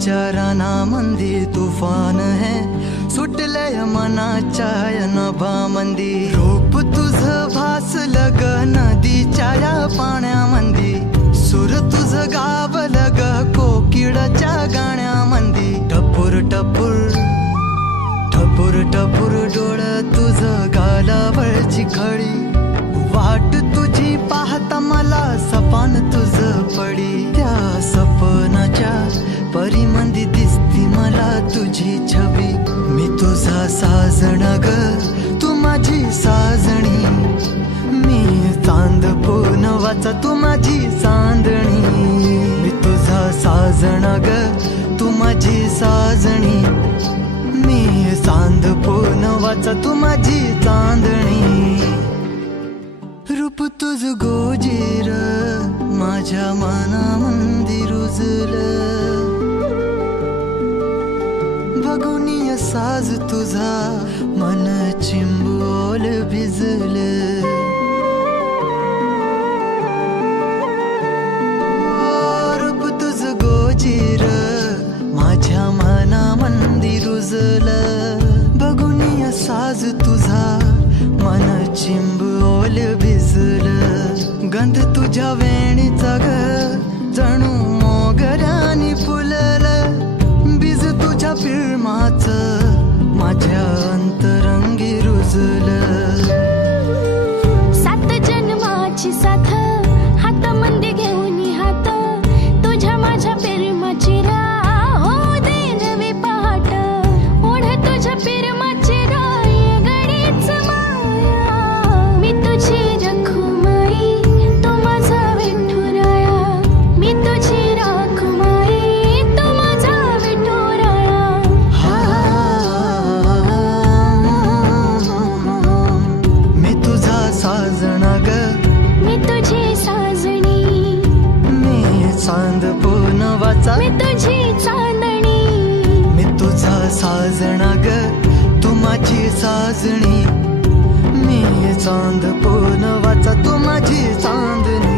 विचाराना मंदी तुफान है सुटलय मनाच्या नभामंदी रूप तुझ भासलं ग नदीच्या या पाण्यामंदी सूर तुझ गावलं ग कोकिळाच्या गाण्यामंदी टपूर टपूर टपूर टपूर डोळ तुझ गालावरची खळी वाट तुझी पाहता मला सपान तुझ पडी त्या सपनाच्या परिमंदी दिसती मला तुझी छबी मी तुझा साजण ग तू माझी साजणी मी चांद पूनवाचा तू माझी चांदणी मी तुझा साजण ग तू माझी साजणी मी चांद पूनवाचा तू माझी चांदणी रूप तुझ गोजीर माझ्या मनामंदी रुजलं बघुनिय साज तुझा मन चिंबोल भिजलं रूप तुझ गोजीर माझ्या मनामंदी रुजलं बघुनिय साज तुझा मन चिंबोल भिजलं गंध तुझ्या वेणीचा ग जणू मोगऱ्यानी फुललं बीज तुझ्या प्रेमाचं माझ्या अंतरंगी रुजलं सात जन्माची साथ हातामध्ये घेऊन हात तुझ्या माझ्या प्रेमाची राह हो दे नवी पहाट ओढ तुझ्या प्रेमाची राह ये गडीच माया मी तुझी रखुमाई तू माझा विठुराया मी तुझी रखुमाई तू माझा विठुराया मी तुझा साजना ग मी तुझी साजणी मी चांद पूनवाचा मी तुझी चांदणी मी तुझा साजना ग तू माझी साजणी मी चांद पूनवाचा तू माझी चांदणी